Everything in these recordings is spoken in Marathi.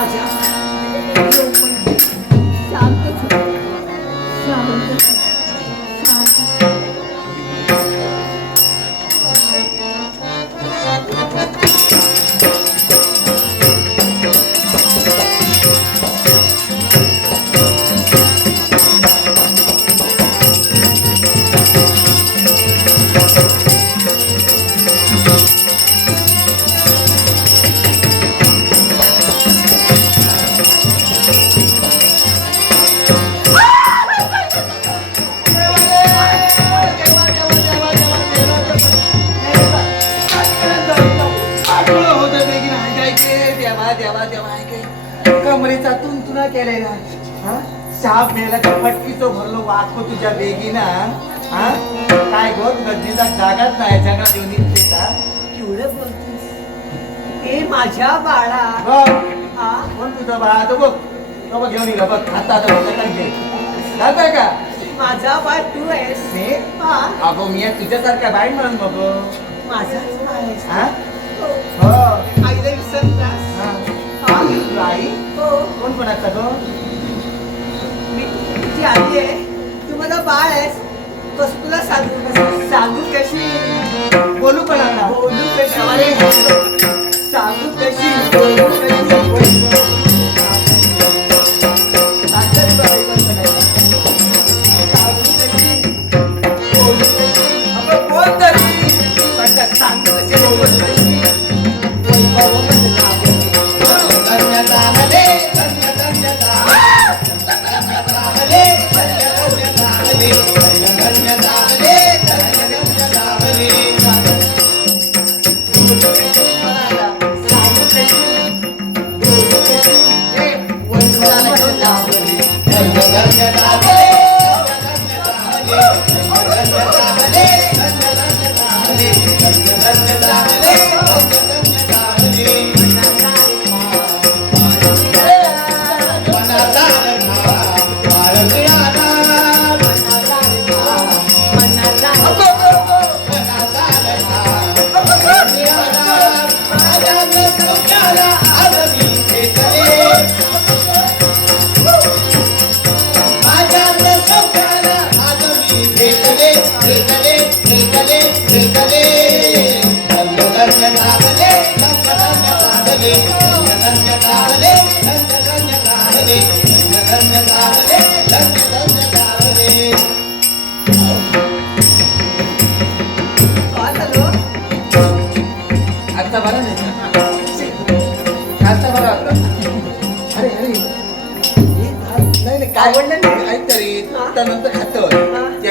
माझ्या शांतच शांत कमरेचा तुंतुना केलेला साप मेल्याच्या फटकीचो भरलो वाको तुझ्या बेगीना काय गो गद्दीचा जागाच नाही जगात येऊन निघते का केवढं बोलतोस हे माझ्या बाळा कोण तुझा बाळा तो बघ तो बघ घेऊन येईल बघ आता घे का माझा बाळ तू आहेस मी अगो मी तुझ्यासारखा बाई म्हणून बघ माझाच बाळ आहेस हो आईला विसरतास आई कोण कोणाचा गो मी तुझी आई आहे तू माझा बाळ आहेस कस तुला सांगू कशी बोलू कोणाला बोलू कशी सांगू कशी बोलू कशी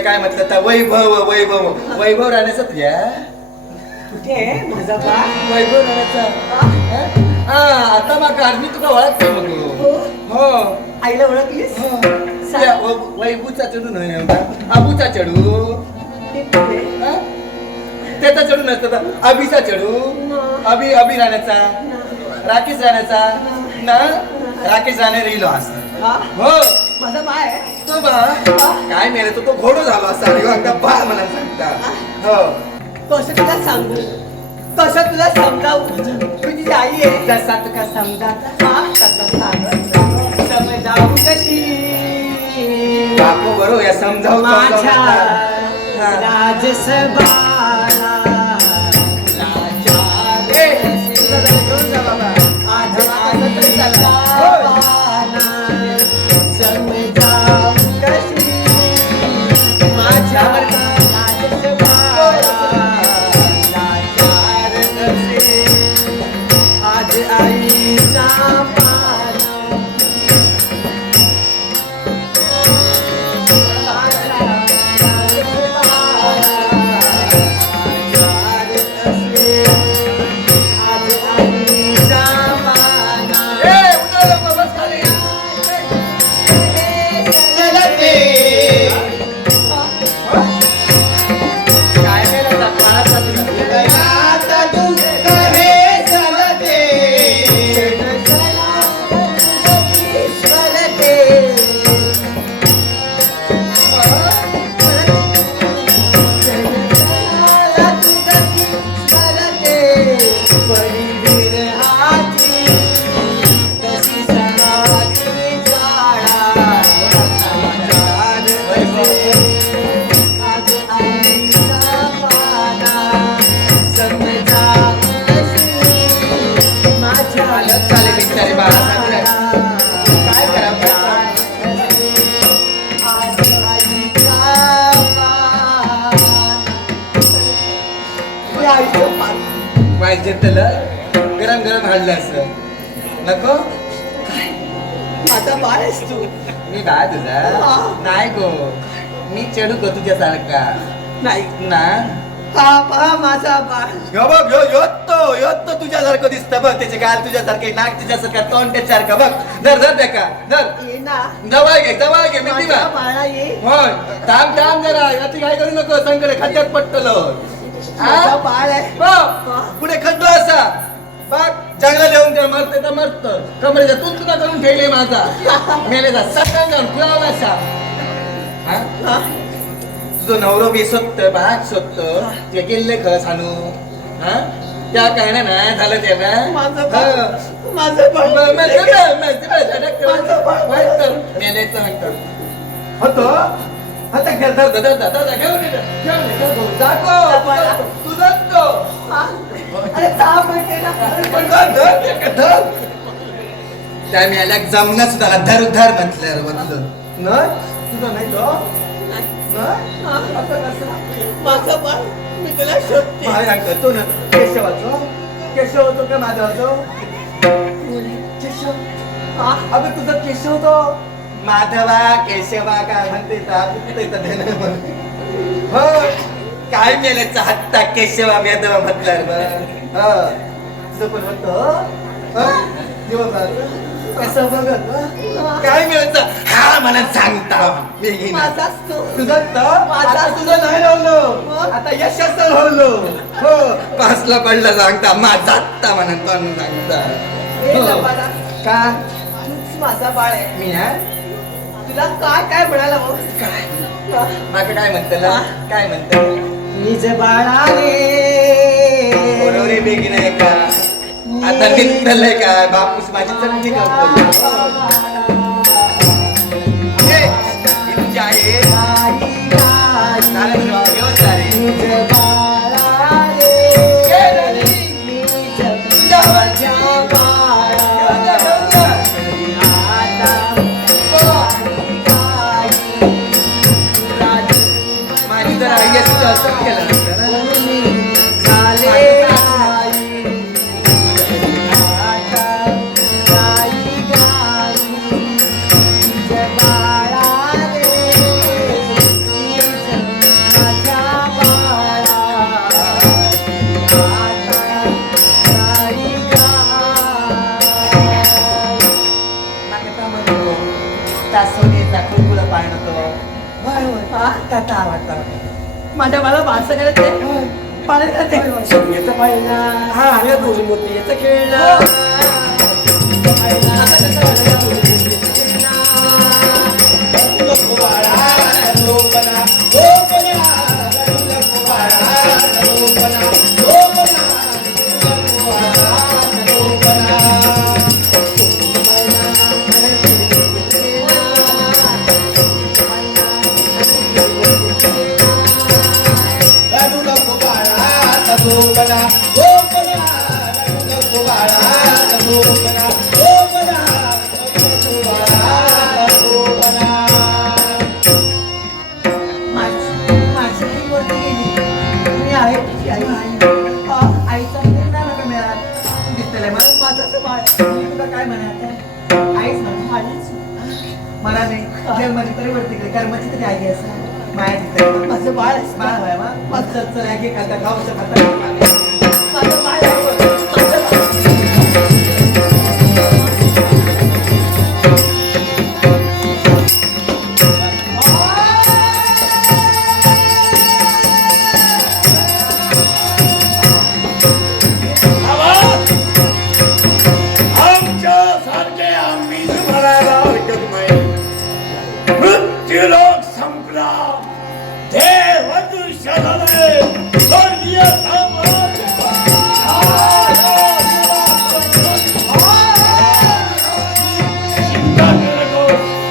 काय म्हटलं वैभव वैभव वैभव राहण्याचा तुझ्या कुठे माझा बाळ वैभव राहण्याचा आता मग मी तुला ओळखते मग हो आईला ओळखलीस वैभूचा चढू नाही आबूचा चढू त्याचा चढू नसतं अभिचा चढू अभि राहण्याचा राकेश राहण्याचा ना राकेश राहणे राहिलो असं हो माझा बाळ आहे तो बा काय मेले तो घोडो झाला असा एकदा बा मला सांगता हो कसं तुला सांगू कसं तुला समजावू तुझी आई आहे जसा तुका समजा तसा सांग समजावू कशी बापू बरोबर या समजावू माझ्या राजसभा झाले बिचारे बाळासाहेब काय करावं पाहिजे त्याला गरम गरम हाडलं असं नको माझा बाळ आहेस तू. मी बाळ तुझा नाही गो मी चढू गो तुझ्यासारखा नाही ना हा माझा बाळ. यो बघ यो तुझ्यासारखं दिसतं बघ त्याचे गाल तुझ्यासारखे नाक तुझ्यासारखं तोंड त्याच्यासारखं बघ धर त्या का धर ये ना जवळ घे मी माझ्या बाळा ये. होय थांब जरा अति काय करू नको संकट खड्ड्यात पटलो माझा बाळ आहे. पुढे खड्डो असा बघ जंगलात येऊन तर मरते तर मरत कमरेचा तुला करून ठेवले माझा मेलेचा सकाळ जाऊन पुरावा असा तुझं नवरो बी सोदत बाग सोदत ते केले खस आणू हा त्या काय ना झालं ते माझं बाळ माझं बाळ मेलेचं म्हणतात होतो आता दादा घेऊन तुझंच तो अरे थांब त्या मेल्याक जमना सुद्धा धर म्हटल्यावर म्हटलं तुझं नाही तो माझा बाळ मी तुला शोधते. तो ना केशव होतो का माधवचो केशव अगं तुझं केशव तो माधवा केशवा काय म्हणते हो काय मेल्याचा हत्ता केशवा वेदवा म्हटल्यावर तुझं पण म्हणतो कसं बघत काय मिळायचं हा मला सांगता माझाच तो. तुझं तुझं नाही लावलो आता यशाचं लावलो हो पासला पडला सांगता माझा आत्ता म्हणून तो सांगता ए लबाडा, का तूच माझा बाळ आहे. मी ना तुला काय म्हणाला भाऊ? मागे काय म्हणतं निज बाळाने बरोबर बेगीन आहे का आता निघतलंय का बापूस माझी चटणी तुझी आई घेऊन जा रे माझी जरा आई असतं असं केलं नसतं ना माझ्या बाळा बारसं करायचं पाण्यात करते पाहिला हा दोन मोती याचं खेळलं मला नाही जन्माची परिवर्ती कर्माची तरी आई असं माया माझं बाळ आहे. खाता खाऊचं खाता माझं बाळ आहे. लोक संपला देव दृश्य झाले स्वर्गीय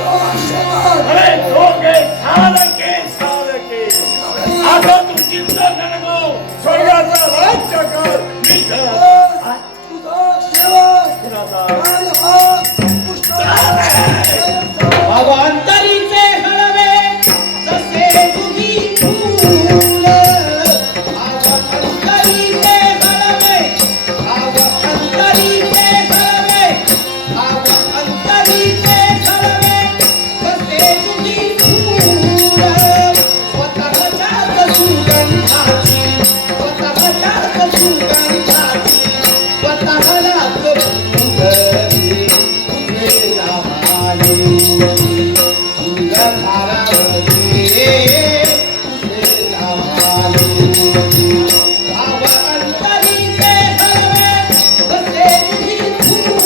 अरे दोघे सारखे सारखे आता तू चिंता नको स्वर्गाचा राज्य कर मी तुझा सेवक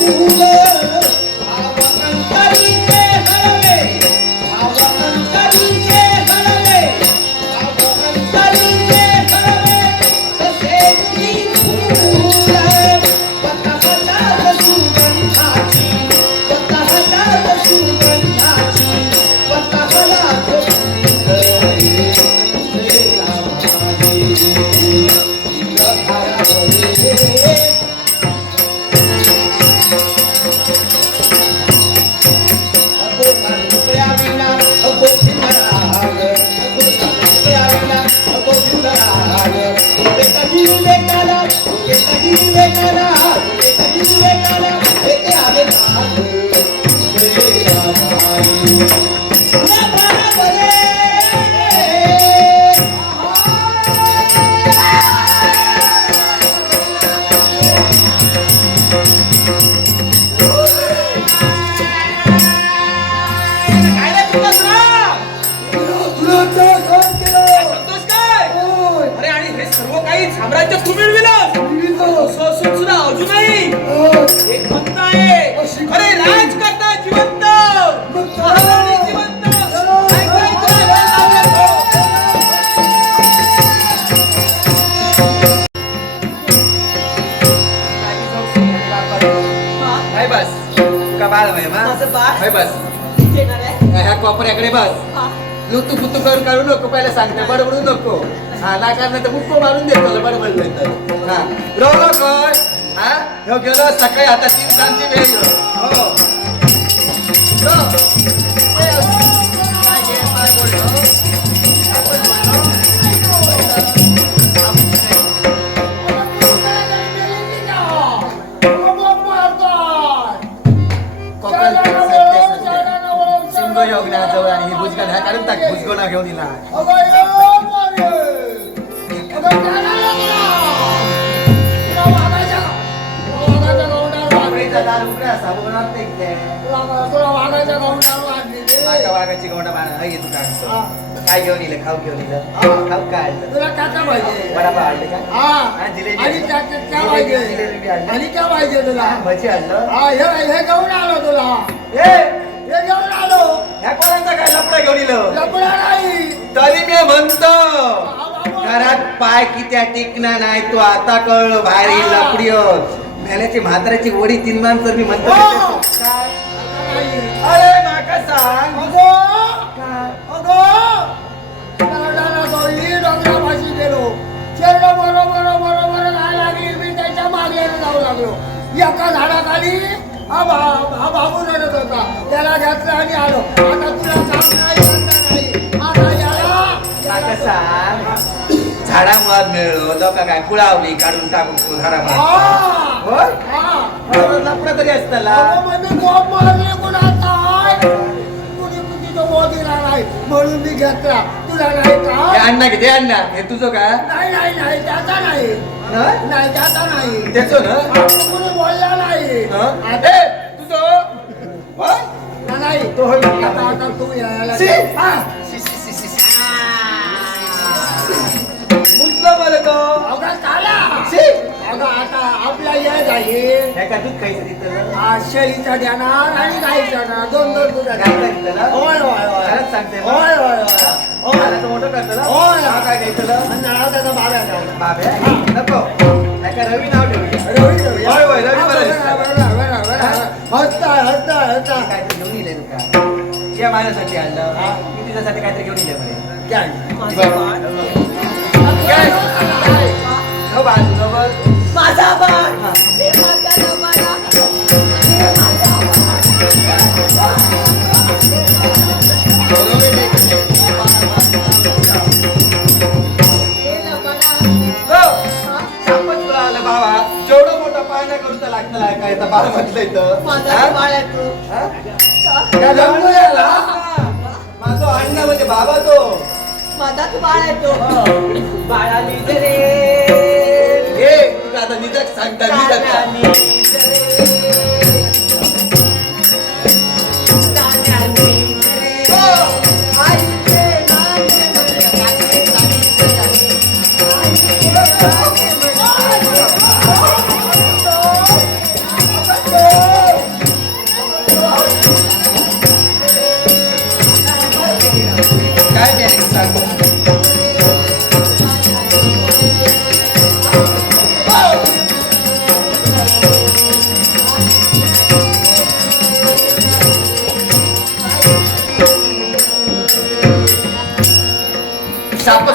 फूल भावंतरीचे हरवे भावंतरीचे हरवे भावंतरीचे हरवे तसे तुम्ही फूल स्वतःच्याच सुगंधाची स्वतःच्याच सुगंधाची स्वतःलाच तुम्ही घडले तुझे अरे आणि हे सर्व काही साम्राज्य तू मिळविलं सुद्धा अजूनही एक भक्त आहे अरे राजकर्ता जिवंत महाराणी जिवंत काय करायचं हाय बस तुका बाळ आहे माझं बाळ? हाय बस येणार आहे ह्या कोपऱ्याकडे बस हा. लुतू फुतू करून काढू नको पहिला सांगते बडबडू नको हा ना कारण तर मुक्को मारून देतो बडबडलं तर हा रोलो कर हा ह्यो गेलो सकाळी आता 3 तांची वेळ ह्यो. हो रो. ए, काय गे, काय बोललो? आपण सिंग योगनाजवळ आणि ही भुजगण ह्या काढून टाक भुजगोना घेऊन येला दार उघडे असा बघणार नाही ते. माका वाघाची गोंडा बाळा हाय तू काय घेऊन येले खाऊ घेऊन येलं खाऊ काय आणलं? वडापाव आणले का हा, जिलेबी आणली. जिलेबी बी आणली. हा, भजी आणलं ए ह्या कोणाचा काय लपडा घेऊन येलं तरी मी म्हणतो घरात पाय कित्या टिकणार नाही तू आता कळलो भारी लपडी मेल्याची म्हाताऱ्याची वडी 3 माणसं मी म्हणतो काय? अरे माका सांग एका झाडाखाली हा बाबू रडत होता त्याला घेतला आणि आलो आता तुला काम नाही धंदा नाही आता याला माका सांग झाडामुळं मिळलो लोक काय कुळावली काढून टाकून झाडा होय लपडा तरी असताला म्हणजे गोप मारले कोणाचा कुणी कुणी मोदीला नाही म्हणून मी घेतला तुला नाही हे का अण्णा किती अण्णा हे तुझं का नाही त्याचा नाही हं? नाही त्याचा नाही त्याचं ना कुणी बोलला नाही हं? आता ए, तुझं होय? नाही तो होय. आता तू यायला शी. हा. मुंतलं बरं तो अगं काला शी. अगं आता आपल्या या जाई हे का दूध खायचं तिथं शेळीचा देणार आणि गाईचा देणार दोन तुझा गाईचा घेतलेला? होय होय होय खरंच सांगते ना? होय होय होय मला तर मोठं करतं ना? होय. हा, काय घ्यायचं आणि नाव त्याचा बाबा बाबे नको नाही का रवी नाव ठेवूया रवी रवी होय, होय, रवी मला दिसतं. हसता काहीतरी घेऊन येईल तुका या माझ्यासाठी आणलं मी तुझ्यासाठी काहीतरी घेऊन येईल म्हणे काय हो बाजू जवळ माझा बाळ ते माझ्या नवरा. ते माझा हे लबाडा. हो सापच आलं बाबा जेवढं मोठा पाळणा करून तर लागतं काय तर बाळ म्हटलं इथं माझा हा? बाळ आहे तो. हा? काय जमलं याला? माझा अण्णा म्हणजे बाबा तो माझाच बाळ आहे तो. बाळा रे हे तुला आता निजक सांगता निजक सांग. Oh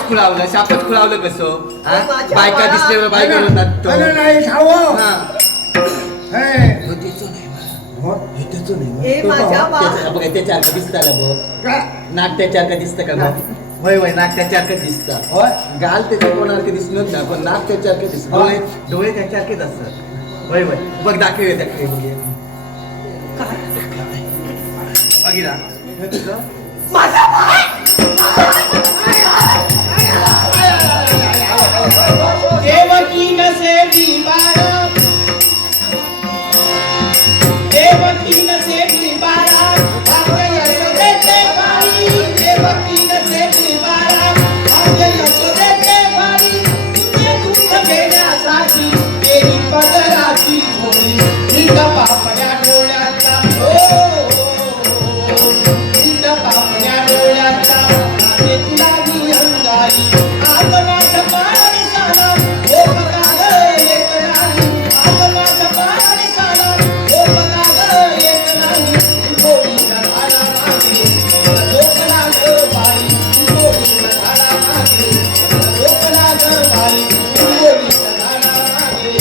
शापच खुळावलं कसं हा? माझ्या बायका बाळा. दिसल्यावर बायका होतात अरे नाही ठाव हा. ए माझ्या बा त्याच्यासारखं दिसतं का बघ नाक त्याच्यासारखं दिसतं का बघ वय नाक त्याच्यासारखं दिसतं गाल त्याच्या कोणासारखं दिसणार ना पण नाक त्याच्यासारखं दिसतं डोळे त्याच्यासारखेच असतात वय बघ दाखवे बघिरा देवकी नसेली बाळा देवकी नसेली बाळा भाग्य यशोदेचे बाई देवकी नसेली बाळा भाग्य यशोदेचे बाई तुझे दूध घेण्यासाठी केली पदराची झोळी हिंड पापड्या डोळ्याचा हिंड पापड्या डोळ्याचा ते तुला मी अंगाई आज माझ्या पाणसाला ओ बघा येत नाही आज माझ्या पाणसाला ओ बघा येत नाही गोडीचा झाला मागे झोपला ग बाई गोडीचा झाला मागे झोपला ग बाई गोडीचा झाला मागे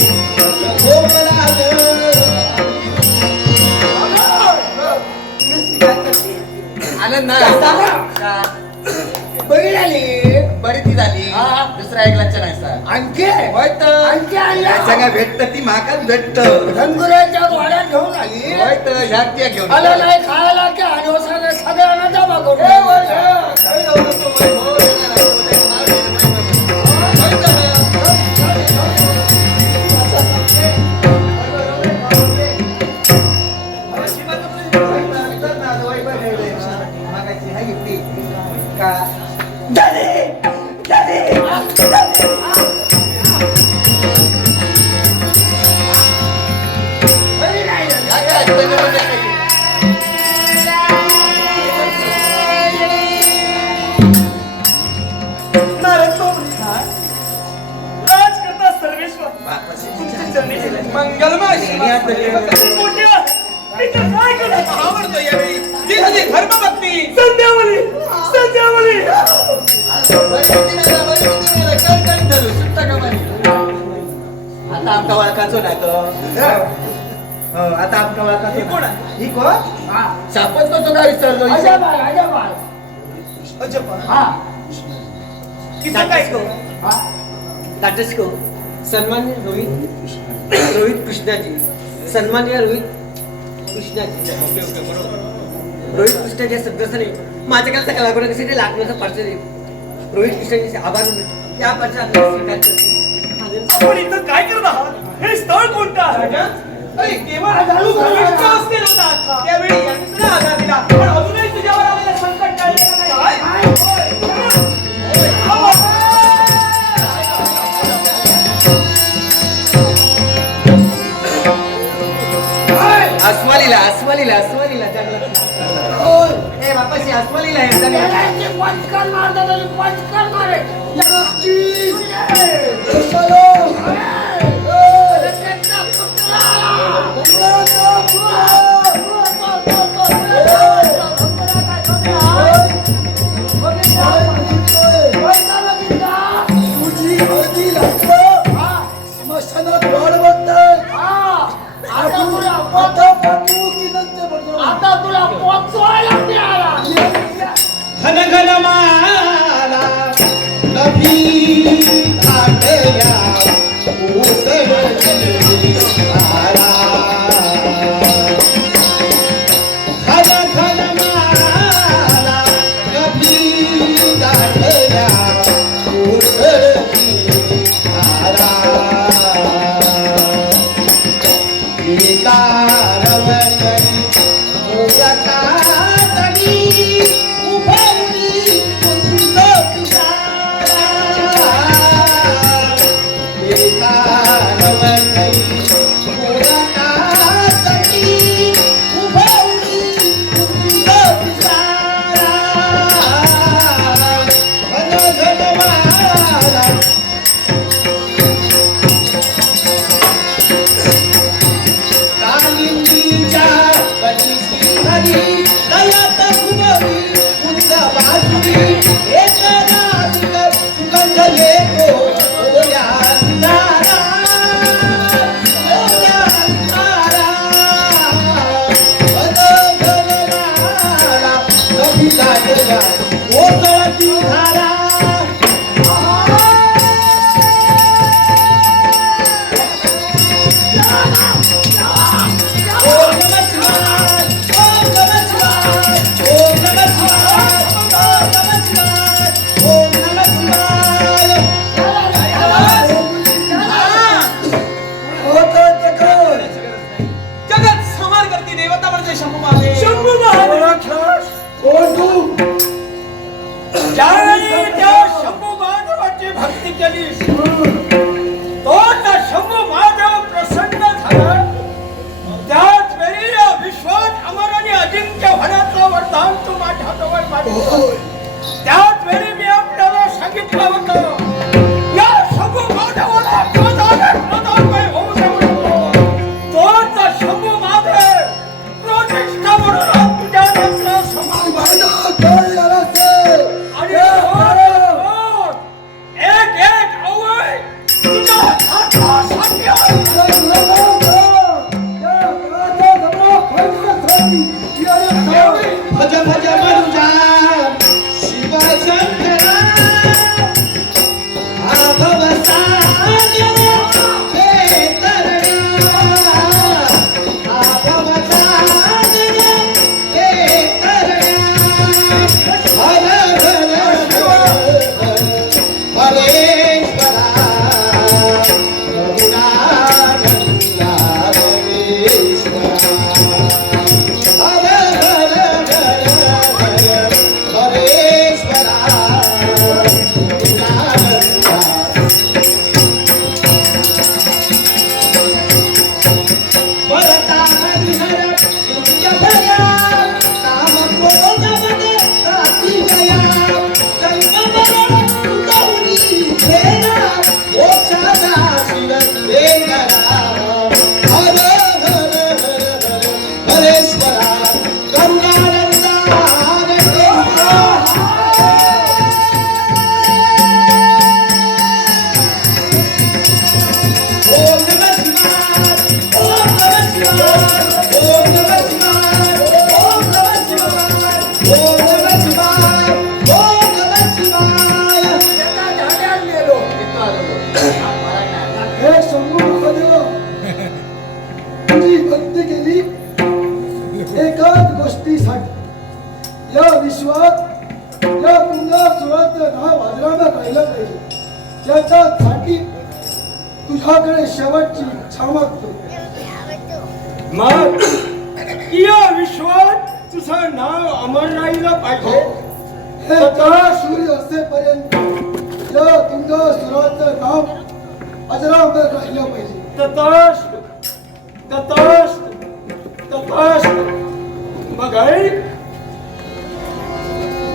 झोपला ग आनंद बघितली बरी ती झाली दुसरा एक लक्ष नाही सर आणखी होय तर आणखी आणल्या सगळ्या भेटत ती माकाच भेटत धनगुराच्या वाड्यात घेऊन आली होय तर ह्या त्या घेऊन आलं नाही खायला की आणि सगळ्यांना जमा करून राजकर्ता सर्वेश्वर तुमच्या चरणी मंगलमय काय करत आवडतो यावेळी जी झाली धर्मभक्ती संध्यावली संध्यावली आता आमका ओळखाचो नाही आता आमका ओळखाचो कोण आहे? ही कोण शापच कसं काय विचारलो अजबाल अजबाल अजब किती काय टाटस्को सन्मान्य रोहित कृष्णाजी सन्मान्य रोहित कृष्णाजी रोहित कृष्णाजी सदस्याने माझ्याकडे कलाकारांसाठी लागण्याचा पार्सल रोहित कृष्णाजी आभार मानतो. या पार्सल आपल्याला स्वीकार करते. आपण इथं काय करत आहात हे स्थळ कोणतं आहे अरे केवळ प्रविष्ट असतील होतात त्यावेळी यंत्रणा आधार दिला पण अजूनही तुझ्यावर आलेलं संकट टाळलेलं नाही होय. अस्वलीला ए बापाशी अस्वलीला आहे जंगलात. पंचकर मारतात आणि पंचकर मारे आता तुला पोचवायला मिळाला घन घन माला नभी घाटल्या उसळली धारा. घन घन माला नभी घाटल्या उसळली धारा. एका रवकरी मोदका संहार करती देवता म्हणजे शंभू माते. शंभू महादेव ओळखलास? कोण तू? ज्यावेळी त्या शंभू महादेवाची भक्ती केलीस तो त्या शंभू महादेव प्रसन्न झाला. त्याच वेळी या विश्वात अमर आणि अजिंक्य होण्याचं वरदान तू माझ्याजवळ मागितलं. त्याच वेळी मी आपल्याला सांगितलं होतं या शंभू महादेवाला प्रधान होऊ शकतो. तोच शंभू महादेव प्रतिष्ठा म्हणून तुझ्या नंतर माझा काय झाला ते? आणि एक एक अवय तुझ्या हातासाठी आहे. भज भज मनुजा शिव शंकरा आभव सागर हे तरण्या आभव सागर हे तरण्या हर हर हरेश्वरा करुणानंदा हरेश्वरा हर हर हर हरेश्वरा करुणानंदा वरदा हरिहर तुझ्या भया नाम क्रोधमदे राती गया संगमरण गौरी भेना मोक्षदा शिव वेंगरा हर हर हर हरेश्वरा करुणानंदा हरेश्वरा ओम नमः शिवाय ओम नमः शिवाय ओम नमः शिवाय ओम नमः शिवाय ओम नमः शिवाय ओम नमः शिवाय एका झाडात गेलो. हे शंभू महादेव, तुझी भक्ती केली एकाच गोष्टीसाठी. या विश्वात या तुझ्या सुराचं नाव आदरानं राहिलं पाहिजे. त्याच्यासाठी तुझ्याकडे शेवटची इच्छा मागतो. मग या विश्वात तुझं नाव अमर राहिलं पाहिजे. हे तळा सूर्य असेपर्यंत या तुझ्या सुराचं नाव अजरामर राहिलं पाहिजे. तथास्तु तथास्तु तथास्तु. मग ऐक,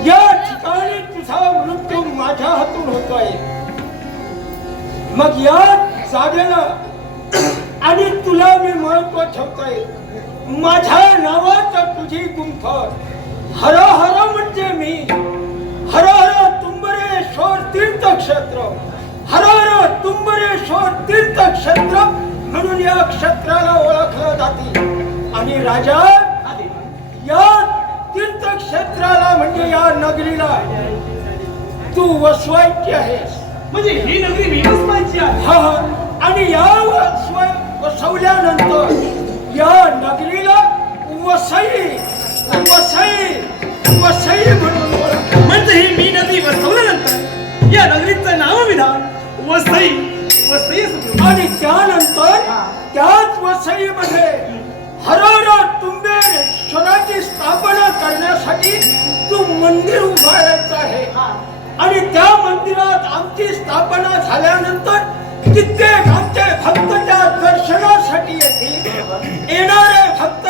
या ठिकाणी तुझा मृत्यू माझ्या हातून होतोय. मग या जागेला आणि तुला मी महत्व ठेवतोय. माझ्या नावाचं तुझी गुंफ हर हर म्हणजे मी. हर हर तुंबरेश्वर तीर्थक्षेत्र हर हर तुंबरेश्वर तीर्थक्षेत्र म्हणून या क्षेत्राला ओळखलं जाते. आणि राजा या तीर्थक्षेत्राला म्हणजे या नगरीला तू वसवायची आहेस. म्हणजे ही नगरी मी वसवायची आहे. हा हा. आणि या वसवल्यानंतर या नगरीला वसई वसई वसई म्हणून ओळख. म्हणजे ही मी नगरी वसवल्यानंतर या नगरीचं नावविधान वसई वसई असं ठेवलं. आणि त्यानंतर त्याच वसईमध्ये हर तुंबेश्वराची स्थापना करण्यासाठी तू मंदिर उभारायचं आहे. आणि त्या मंदिरात आमची स्थापना झाल्यानंतर कित्येक आमचे भक्त त्या दर्शनासाठी येतील. येणारे भक्त